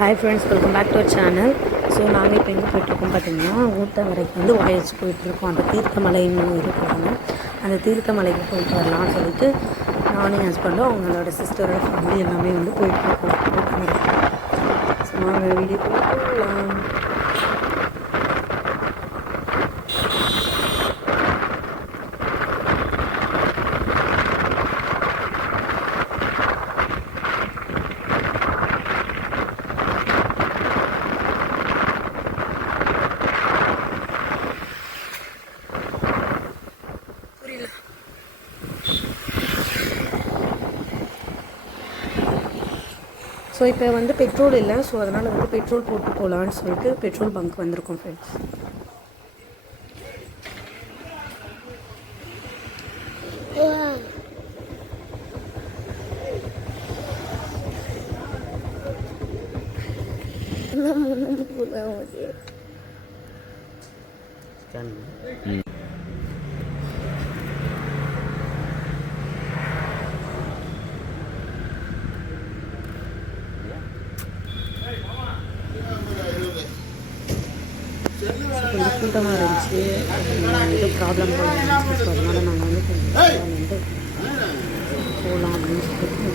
Hi friends, welcome back to our channel. So நாங்கள் இப்போ எங்கே போய்ட்டுருக்கோம் பார்த்தீங்கன்னா, ஊத்தங்கரைக்கு வந்து வாய்ஸ் போயிட்டுருக்கோம். அந்த தீர்த்தமலைன்னு இருக்கிறாங்க, அந்த தீர்த்தமலைக்கு போயிட்டு வரலாம்னு சொல்லிட்டு நானும் என் ஹஸ்பண்டும் அவங்களோட சிஸ்டரோட ஃபேமிலி எல்லாமே வந்து போயிட்டுருக்கோம் ஊத்தங்கரைக்கு. ஸோ நாங்கள் வீடியோ போகலாம். ஸோ இப்போ வந்து பெட்ரோல் இல்லை, ஸோ அதனால் வந்து பெட்ரோல் போட்டு போகலான்னு சொல்லிட்டு பெட்ரோல் பங்க் வந்திருக்கோம் ஃப்ரெண்ட்ஸ். கொஞ்சம் கூட்டமாக இருந்துச்சு, ஏதோ ப்ராப்ளம் போல இருந்துச்சு. ஸோ அதனால் நாங்கள் வந்து கொஞ்சம் வந்து போகலாம் அப்படின்னு சொல்லிட்டு.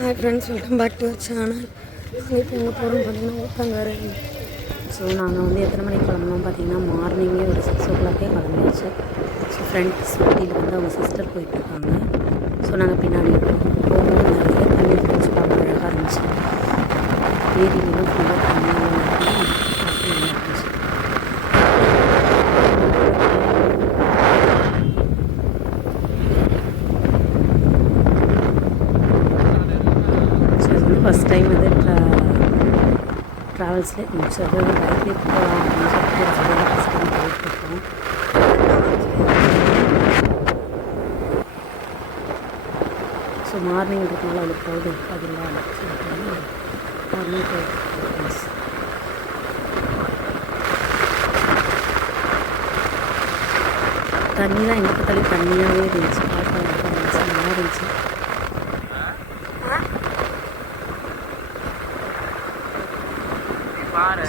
Hi friends, welcome back to our channel. நாங்கள் இப்போ எங்கே போகிறோம் பார்த்தீங்கன்னா ஊத்தங்கரை. ஸோ நாங்கள் வந்து எத்தனை மணிக்கு கிளம்புனோம் பார்த்தீங்கன்னா, மார்னிங்கே ஒரு 6 o'clock கிளம்பிடுச்சு. ஸோ ஃப்ரெண்ட்ஸ் வண்டியில் வந்து அவங்க சிஸ்டர் போயிட்டுருக்காங்க. ஸோ நாங்கள் பின்னாடி போகும்போது நிறைய தண்ணி ஃப்ரெண்ட்ஸ் பார்க்க அழகாக இருந்துச்சு. ஏரியிலாம் ஃபுல்லாக தண்ணியாக இருந்துச்சு. ஃபஸ்ட் டைம் வந்து ட்ராவல்ஸில் கொஞ்சம் பைக்லேயே போகலாம் அப்படின்னு சொல்லிட்டு ஃபஸ்ட் டைம் போயிட்டுருக்கோம். ஸோ மார்னிங் இருக்கிறதுனால அவ்வளோ க்ரௌட் இருக்காதில்ல அப்படின்னு சொல்லிட்டு மார்னிங் போயிட்டுருக்கோம். தண்ணிலாம் எங்கே பார்த்தாலும் தண்ணியாகவே இருந்துச்சு, பார்க்க இருந்துச்சு, நல்லா இருந்துச்சு.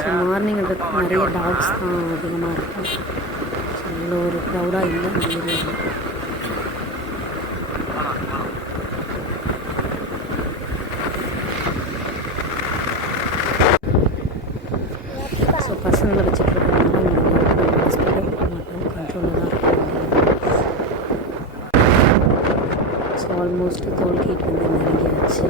ஸோ மார்னிங்கிறதுக்கு நிறைய டாக்ஸ் தான் அதிகமாக இருக்கும். ஸோ இவ்வளோ ஒரு க்ரௌடாக இல்லை இந்த ஏரியாவில். ஸோ பசங்களை வச்சுட்டு இருக்கிறதுனால ஹாஸ்பிட்டல் போக மாட்டோம், கண்ட்ரோலில் தான் இருக்கும். ஸோ ஆல்மோஸ்ட் டோல்கேட் வந்து நெருங்கியாச்சு.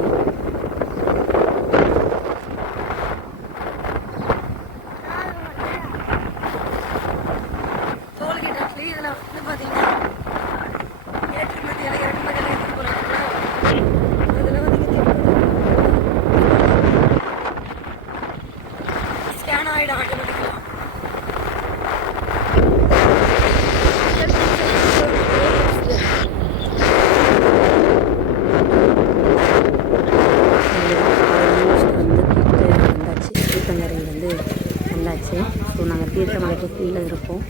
ஸோ நாங்கள் தீர்த்தமலைக்கு கீழே இருக்கோம்.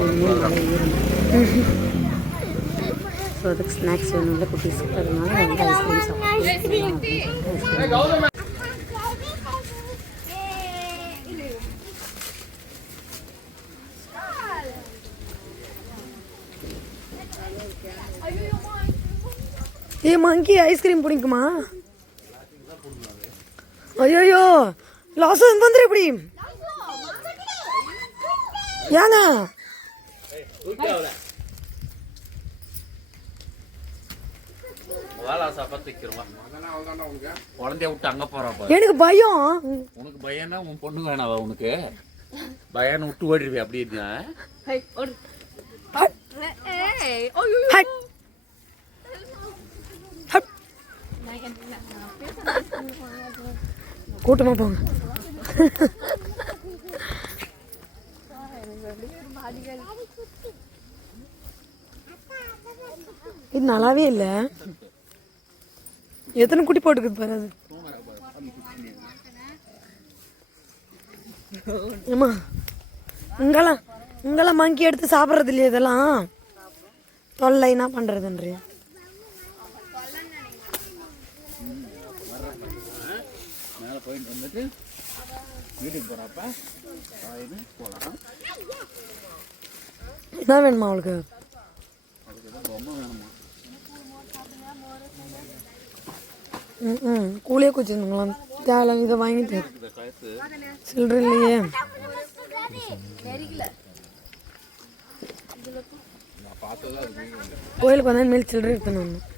இனிமேல் மலை ஏறணும். ஸோ அதுக்கு ஸ்நாக்ஸ் வேணும்ல குட்டீஸ்க்கு, அதனால வந்து ஐஸ்கிரீம் சாப்பிட்டு மங்கி ஐஸ்கிரீம் பிடிக்குமா? ஐயோ லாஸ் வந்துரு இப்படி ஏங்க எனக்கு பயம். உனக்கு பயம்னா உன் பொண்ணு வேணாவா? உனக்கு பயம் விட்டு ஓடிடுவே அப்படி இருந்தா கூட்டமா போங்க. இது நல்லாவே இல்லை. எத்தனை குட்டி போட்டுக்குது பாரு அது. ஏமா இங்கெல்லாம் மங்கி எடுத்து சாப்பிட்றது இல்லையா? இதெல்லாம் தொல்லை என்ன பண்ணுறதுன்றியா? போயிட்டு வந்துட்டு வீட்டுக்கு போகிறப்ப இது போகலாம். என்ன வேணுமா அவளுக்கு? அதுக்கு தான் ரொம்ப வேணுமா? கூலியே குச்சிருந்துங்களாம். தேவை இதை வாங்கிட்டு சில்லற இல்லையே. கோயிலுக்கு வந்தா மேல் சில்லறை எடுத்துன்னு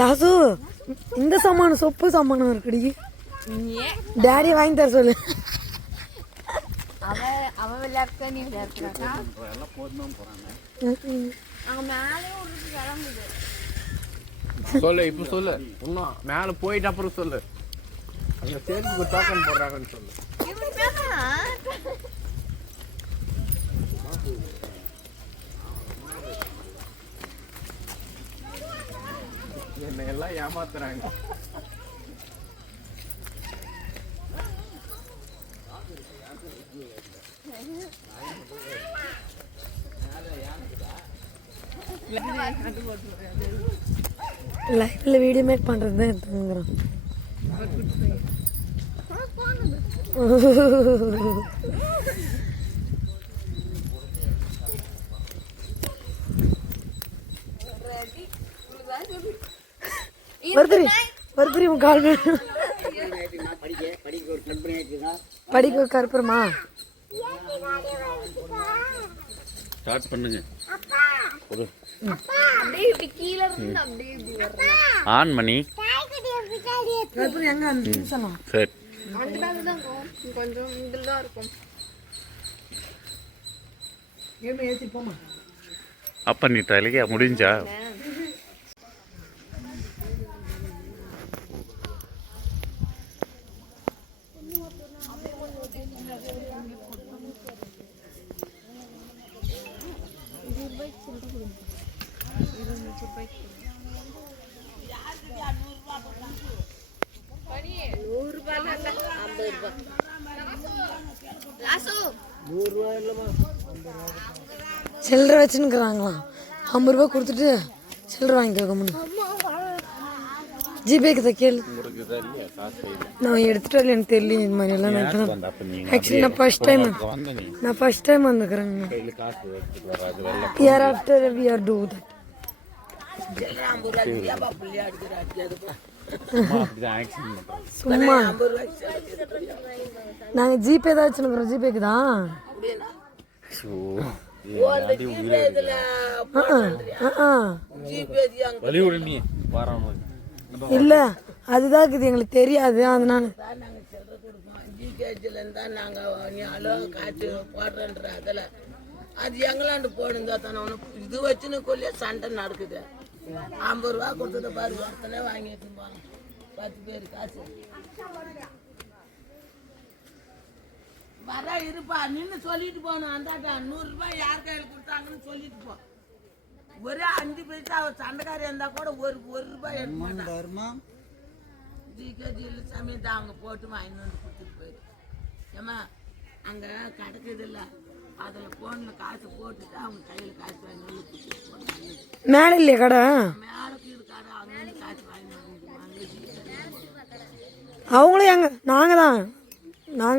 லாசு இந்த சாமான சொப்பு சாமானம் இருக்குடி. டேடி வாங்கி தர சொல்லு. சொல்லு இப்ப சொல்லு. இன்னும் மேல போயிட்டு அப்புறம் சொல்லு. அங்க தேர்வுக்கு டோக்கன் போடுறாங்கன்னு சொல்லு. என்னை எல்லாம் ஏமாத்துறாங்க. லைவ்ல வீடியோ மேக் பண்றது தான் எடுத்துங்கிறான். வருத்திரி உன் கால் படிக்க கருப்புறமா ஸ்டார்ட் பண்ணுங்க. ஆன் பண்ணி கருப்புறம் எங்க சொல்லலாம். சரி கொஞ்சம் இதில் தான் இருக்கும். ஏற்றி போமா. அப் பண்ணிட்டா இல்லையா? முடிஞ்சா? சில்லறை வச்சுன்னுக்குறாங்களாம். 50 ரூபா கொடுத்துட்டு சில்லறை வாங்கிக்கோங்க. ஜிபேக்கு தான் கேளு. நான் எடுத்துட்டு வரல, எனக்கு தெரியல. இந்த மாதிரி எல்லாம் ஆக்சுவலி நான் ஃபர்ஸ்ட் டைம் வந்துக்கிறேங்க. Year after we are to that. சும்மா நாங்கள் ஜிபே தான் வச்சுருக்கிறோம். ஜிபேக்கு தான். இல்லை அதுதான் இருக்குது, எங்களுக்கு தெரியாது. அதனால அது எங்களாண்டு போடுங்க தானே. இது வச்சுன்னு கொல்லிய சண்டை நடக்குது. 50 ரூபா கொடுத்தத பாரு, ஒருத்தனே வாங்கி எடுத்துப்பாங்க. 10 பேர் காசு வர இருப்பா. நின்று சொல்லிட்டு போகணும். அந்தாட்டா 100 ரூபாய் யார் கையில் கொடுத்தாங்கன்னு சொல்லிட்டு போ. ஒரே 5 பைசா சண்டைக்காரி இருந்தா கூட ஒரு ரூபாய் எடுத்துமா. ஜிகேஜியில் சமயத்தை அவங்க போட்டு வாங்கி வந்து கொடுத்துட்டு போயிரு. ஏமா அங்கே கிடைக்குது இல்லை, அதில் ஃபோனில் காசு போட்டுட்டு அவங்க கையில் காசு வாங்கி வந்து கொடுத்துட்டு போனாங்க. மேலே இல்லையா கடை? மேலே கீழே கடை அங்கே காசு வாங்கி வந்து அவங்களும் எங்க நாங்கள் தான்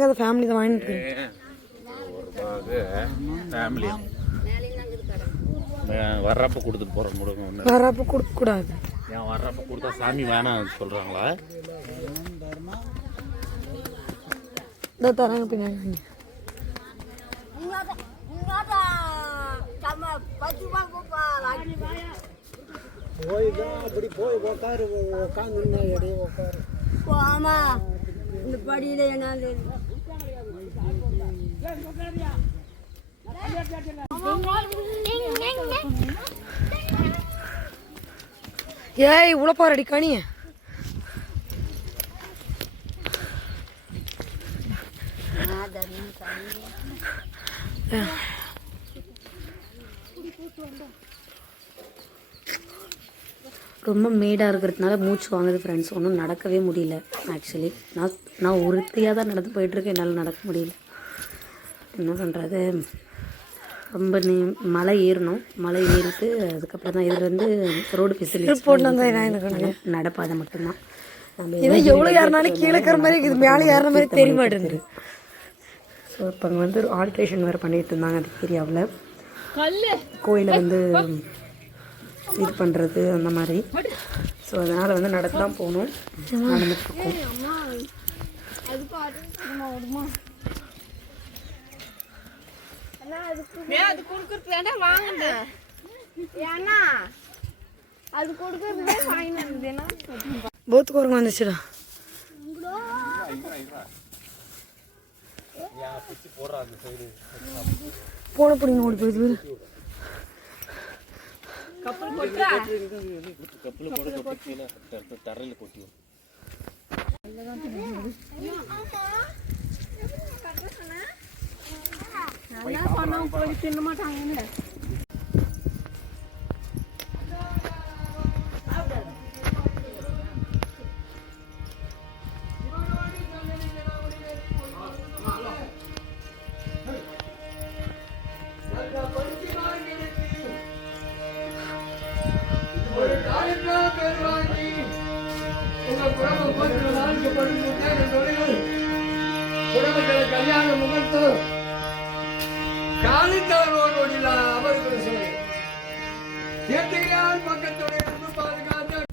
அதை ஃபேமிலி தான் வாங்கிட்டு ஃபேமிலி வர்றப்ப கொடுத்துட்டு போகிறோம். கொடுங்க. வர்றப்ப கொடுக்கக்கூடாது. ஏன் வர்றப்ப கொடுத்தா சாமி வேணாம் சொல்கிறாங்களா? இதோ தராங்க பின்னாடி. அப்படி போய் உட்காரு, உட்காந்து இடையே உட்காரு. ஆமா இந்த படியில என்ன ஏய் உழப்பாரடி கனி. ரொம்ப மேடாக இருக்கிறதுனால மூச்சு வாங்குது ஃப்ரெண்ட்ஸ். ஒன்றும் நடக்கவே முடியல. ஆக்சுவலி நான் ஒருத்தியாக தான் நடந்து போயிட்டுருக்கேன். என்னால் நடக்க முடியல. என்ன பண்ணுறது, ரொம்ப மலை ஏறணும். மலை ஏறிட்டு அதுக்கப்புறம் தான் இதுலேருந்து ரோடு ஃபெசிலிட்டி போட்டு நடப்பாதை மட்டும்தான். நம்ம எவ்வளோ ஏறினாலும் கீழே இருக்கிற மாதிரி இது மேலே ஏறின மாதிரி தெரிய மாட்டேங்குது. ஸோ இப்போ அங்கே வந்து ஆல்ட்ரேஷன் வேறு பண்ணிகிட்டு இருந்தாங்க அந்த ஏரியாவில். கோயிலை வந்து இது பண்ணுறது அந்த மாதிரி. ஸோ அதனால் வந்து நடந்து தான் போகணும். நடந்துட்டுருக்கோம். அது கொடுக்கறது வேண்டாம் வாங்கினே ஏன்னா அது கொடுக்கறதே வாங்கினேன்னா போத்து குரங்கு வந்துச்சுடா. போன பிடிங்க ஓடி போயிடுது. தின்ன மாட்டாங்க. கல்யாண முகத்து காலித்தவரோடு அவர்கள் சொல்லி எத்தையால் பக்கத்துடைய பாதுகாத்து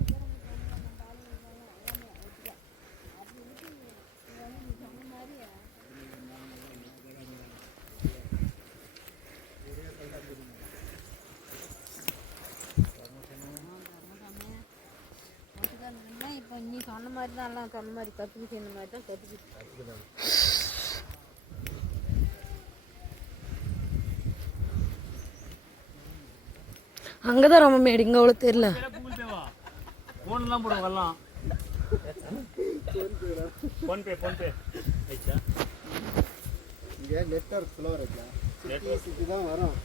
இப்போ நீ சொன்ன மாதிரி தான் எல்லாம் சொன்ன மாதிரி கற்றுக்கிட்டு இந்த மாதிரி தான் கற்றுக்கிட்டு அங்கே தான் ரொம்ப மேடு, இங்கே அவ்வளோ தெரியல. இங்கே நெட்வொர்க் ஸ்லோ இருக்கா? சிட்டி தான் வரும்.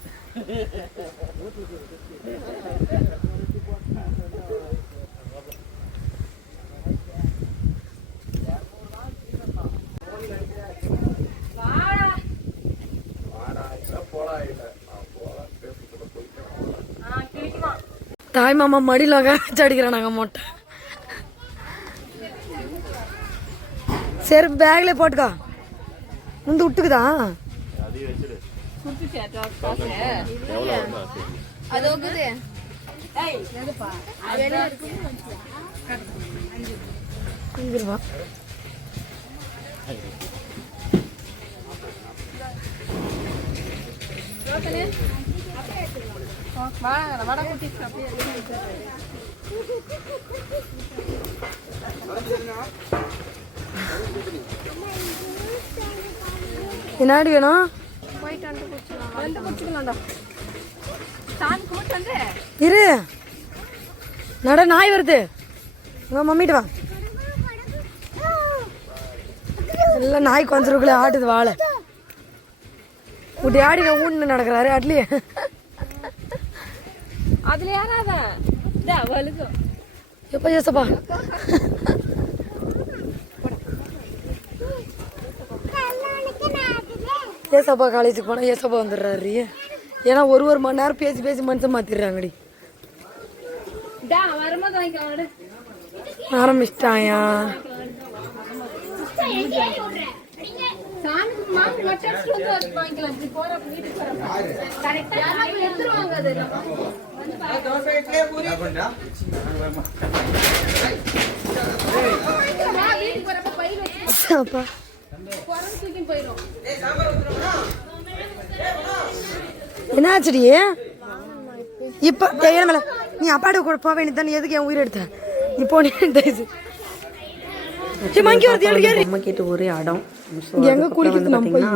தாய் மாமா மடியில் வச்சு அடிக்கிறேன் நாங்கள் மொட்டை. சரி பேக்ல போட்டுக்கா. முந்து விட்டுக்குதா? என்னாடி வேணும்? இரு நட, நாய் வருது. உங்க மம்மிட்டு வா. எல்லாம் நாய் கொஞ்சருக்குள்ள ஆட்டுது வாழை. உட்டி ஆடி ஊன்னு நடக்கிறாரு அட்லி. அதுல யாராவது எப்ப ஏசப்பா ஏசப்பா காலேஜுக்கு போனால் ஏசப்பா வந்துடுறாரு. ஏன்னா ஒரு மணி நேரம் பேசி பேசி மனுஷன் மாற்றிடுறாங்கடி. ஆரம்பிச்சிட்டாயா? அப்பா என்னாச்சுடி இப்போ? மேல நீ அப்பாடு கூட போக வேண்டியதானே, எதுக்கு என் உயிர் எடுத்த? இப்போ அம்மா கேட்டு ஒரே அடம். எங்க குளிக்கிறது பார்த்தீங்கன்னா,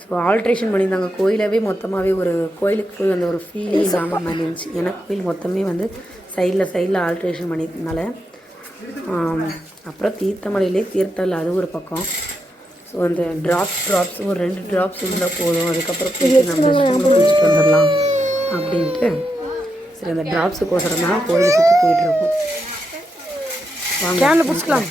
ஸோ ஆல்ட்ரேஷன் பண்ணியிருந்தாங்க கோயிலவே. மொத்தமாகவே ஒரு கோயிலுக்கு போய் அந்த ஒரு ஃபீலே இல்லாமல் மாதிரி இருந்துச்சு. ஏன்னா கோயில் மொத்தமே வந்து சைடில் ஆல்ட்ரேஷன் பண்ணியிருந்தனால. அப்புறம் தீர்த்தமலையிலே தீர்த்தல் அது ஒரு பக்கம். ஸோ அந்த ட்ராப்ஸ் ஒரு 2 drops இருந்தால் போதும். அதுக்கப்புறம் போய் நம்ம குளிச்சுட்டு வந்துடலாம் அப்படின்ட்டு. ஸோ சரி அந்த ட்ராப்ஸுக்கோசரம் தான் கோயிலை சுற்றி போயிட்டுருக்கோம். வாங்க கேனில் பிடிச்சிக்கலாம்.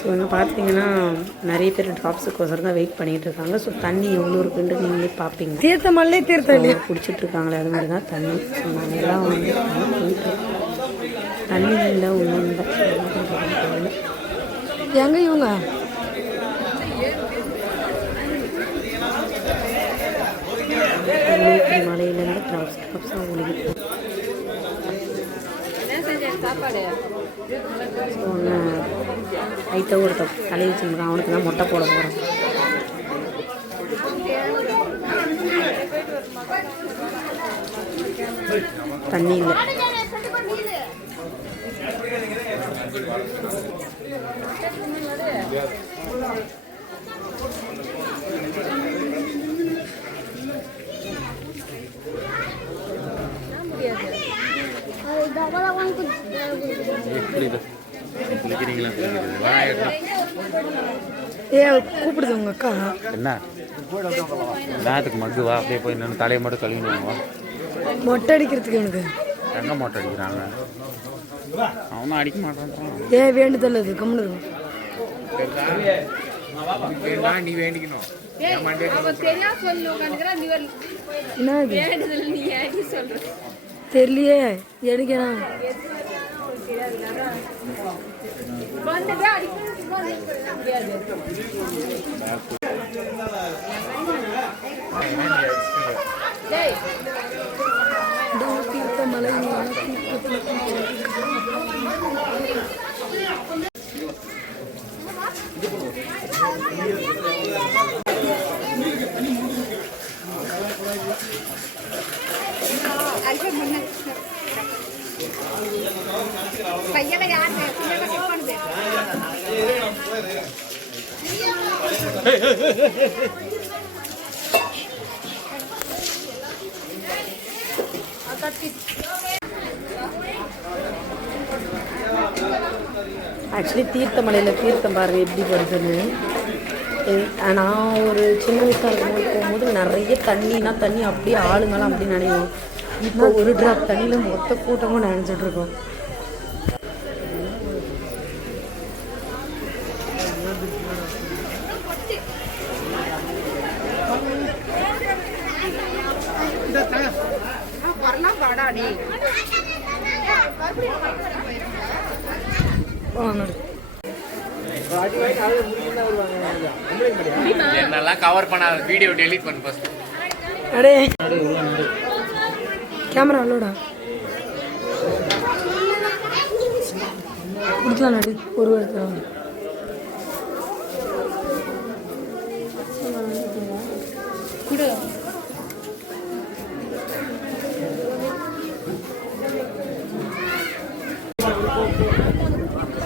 ஸோ இங்கே பார்த்தீங்கன்னா நிறைய பேர் ட்ராப்ஸுக்கோசரம் தான் வெயிட் பண்ணிகிட்டு இருக்காங்க. ஸோ தண்ணி எவ்வளோ இருக்குன்ட்டு நீங்களே பார்ப்பீங்க. தீர்த்தமல்லே தீர்த்தம் பிடிச்சிட்டு இருக்காங்களே அது மாதிரி தான் தண்ணி. ஸோ நாங்கள் எல்லாம் வந்து தண்ணி இல்லை ஒன்றும் இல்லை. எங்க இவங்க மலையிலேருந்து ட்ராப்ஸாக ஒழுகிட்டு ஒன்று லைட்டாக ஒரு தலையை வச்சுருக்கான். அவனுக்கு தான் மொட்டை போட போகிறான். தண்ணி இல்லை. கூப்பிடுது உங்க அக்கா. என்ன நேரத்துக்கு மக்கு வா, அப்படியே போய் நின்று தலையை மட்டும் கழுவிடுவாங்க. மொட்டை அடிக்கிறதுக்கு எனக்கு எங்கே மொட்டை அடிக்கிறாங்க? அவனும் அடிக்க மாட்டான். ஏன் வேண்டுதல் அது கம்முன்னு இருக்கும். நீ வேண்டிக்கணும். தெரியலையே எடுக்கணும். மலை பையனை யார் ஆக்சுவலி தீர்த்தமலையில் தீர்த்தம் பாருங்கள் எப்படி வருதுன்னு. நான் ஒரு சின்ன வயசாக இருக்கும்போது போகும்போது நிறைய தண்ணினா தண்ணி அப்படியே ஆளுங்களாம் அப்படி நினைவோம். இப்போ ஒரு ட்ராப் தண்ணியில் மொத்த கூட்டமும் நினைச்சிட்ருக்கோம். என்னெல்லாம் கவர் பண்ணாத வீடியோ டெலீட் பண்ணு ஃபர்ஸ்ட். அடே கேமரா அல்லோடா பிடிக்கலாம் நடு ஒரு வருஷம்.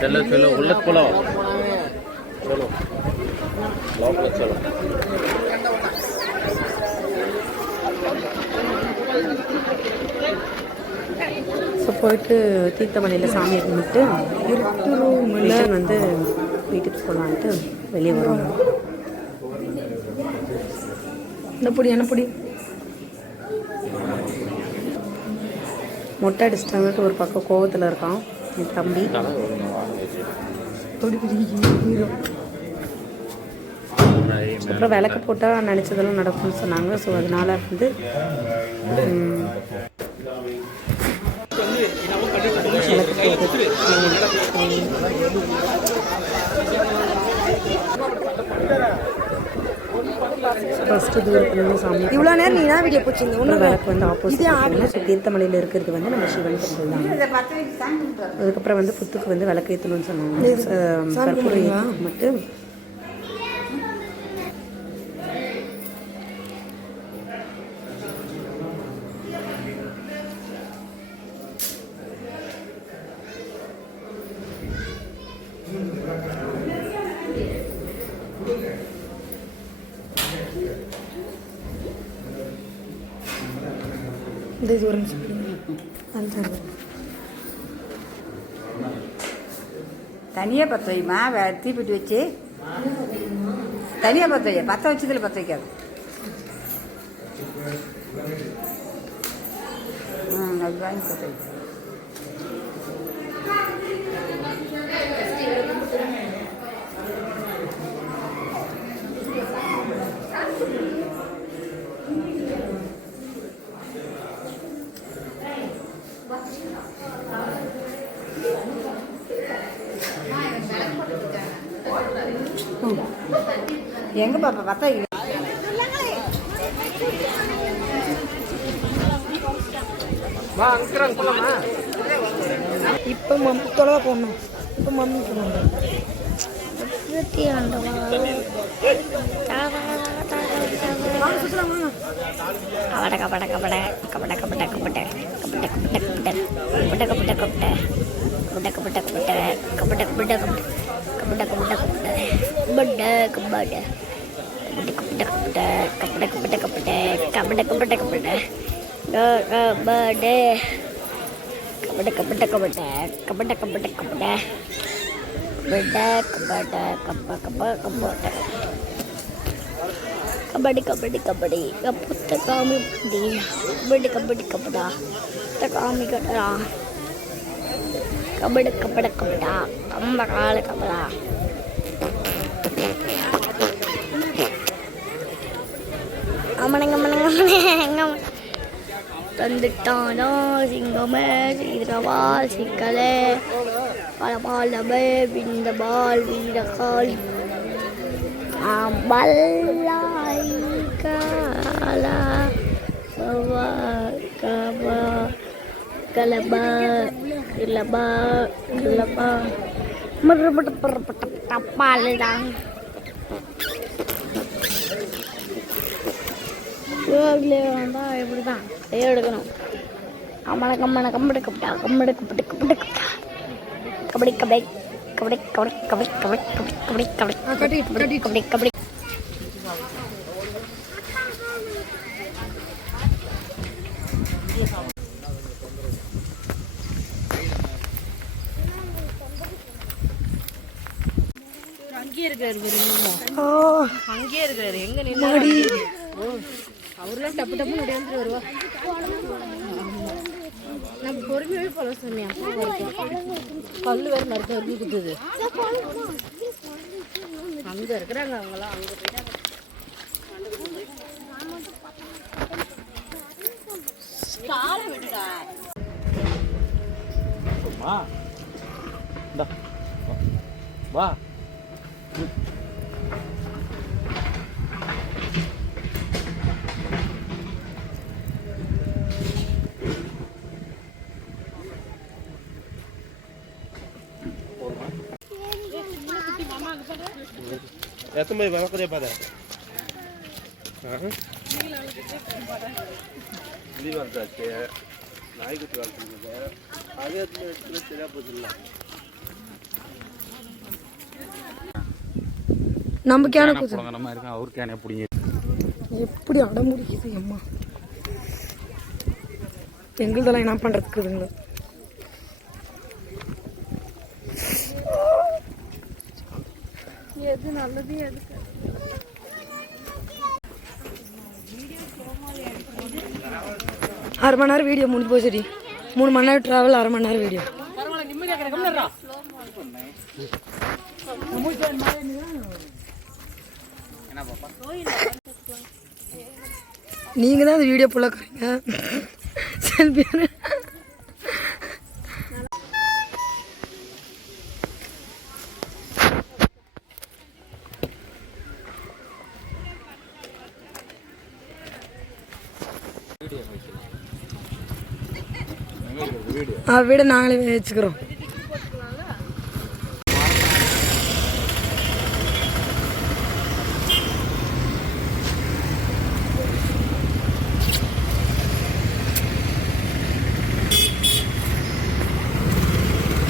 चलो चलो उल्लत बोलो चलो लोकल चलो ஸோ போயிட்டு தீர்த்தமலையில் சாமியை கும்பிட்டு ரிட்டர்ன் வந்து வீட்டுக்கு போகலான்ட்டு வெளியே வருவாங்க. என்ன பொடி மொட்டை அடிச்சிட்டாங்கன்ட்டு ஒரு பக்கம் கோவத்தில் இருக்கான் என் தம்பி. அப்புறம் விளக்கு போட்டால் நினச்சதெல்லாம் நடக்கும்னு சொன்னாங்க. ஸோ அதனால் வந்து விளக்கு போட்டு ஃபஸ்ட்டு தூரத்துலேருந்து சாமி இவ்வளோ நேரம் நீ தான் வீடியோ போச்சுங்க. ஒன்றும் விளக்கு வந்து ஆப்போசிட். ஸோ தீர்த்தமலையில் இருக்கிறது வந்து நம்ம சிவன் டெம்பிள் தான். அதுக்கப்புறம் வந்து புத்துக்கு வந்து விளக்கு ஏற்றணும்னு சொன்னாங்க. கற்பூரம் மட்டும் இது ஒரு நிமிஷம் தனியாக பற்ற வைமா தீப்பெட்டி வச்சு தனியாக பற்ற வை, பற்ற வச்சதில் பற்ற வைக்காது. அது வாங்கி பற்ற வை. எங்க பாப்பா பற்ற வைக்க இப்போ மம்மி தொலைவா போடணும். இப்போ மம்மி போடணும். கபட கபட கபட கபட கபட கபட கபட கபட கபட கபட கபட கபட கபட கபட கபட கபட கபட கபட கபடி கபடி கபடி புத்த காமி கபடி கபடி கபடா காமி கட்டா கபடி கபட கபடா கம்ப கால கபடா அமனங்க அமனங்க தந்துட்டானோ சிங்கமே சீரவா சிக்கலே பலபாலபே விந்தபால் வீரகால் balai kala bawa kaba kalaba kalaba kalaba merebut kapal dang le vanda epdidan கைய எடுக்கணும் அமல கம்மன கம்பட கப்படா கம்பட கப்பட கப்பட கபடி கபடி கபடி கபடி கபடி கபடி கபடி கபடி கபடி கபடி கபடி கபடி அங்கேயே இருக்காரு அங்கேயே இருக்காரு எங்க நின்று அவர்லாம் டப்பு டப்பு நடந்து வருவா நான் பொறுமையாவே போல சொன்னேன் பல்லு வேறு மருத்துவருக்கு குத்துது அங்க இருக்கிறாங்க அவங்களாம் அங்க போயிட்டாங்க வா எத்தனை போய் வளர்க்குறே பாரு வந்தாச்சு நாய்க்குட்டி வளர்த்துருக்குது அதே இடத்துல சரியா போச்சுல்ல நம்ம கேன நம்ம இருக்கோம் அவரு கேனே பிடிங்க எப்படி அடமுடிக்குது அம்மா எங்களுதெல்லாம் என்ன பண்றதுக்குதுங்களோ எது நல்லது எதுக்கு 1/2 மணி நேரம் வீடியோ முடிஞ்சு போச்சுடி 3 மணி நேரம் டிராவல் 1/2 மணி நேரம் வீடியோ நீங்க தான் அந்த வீடியோ ஃபுல்லாக கறீங்க செல்ஃபி வீடு நாங்களே வச்சுக்கிறோம்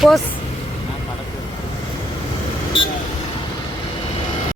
போஸ்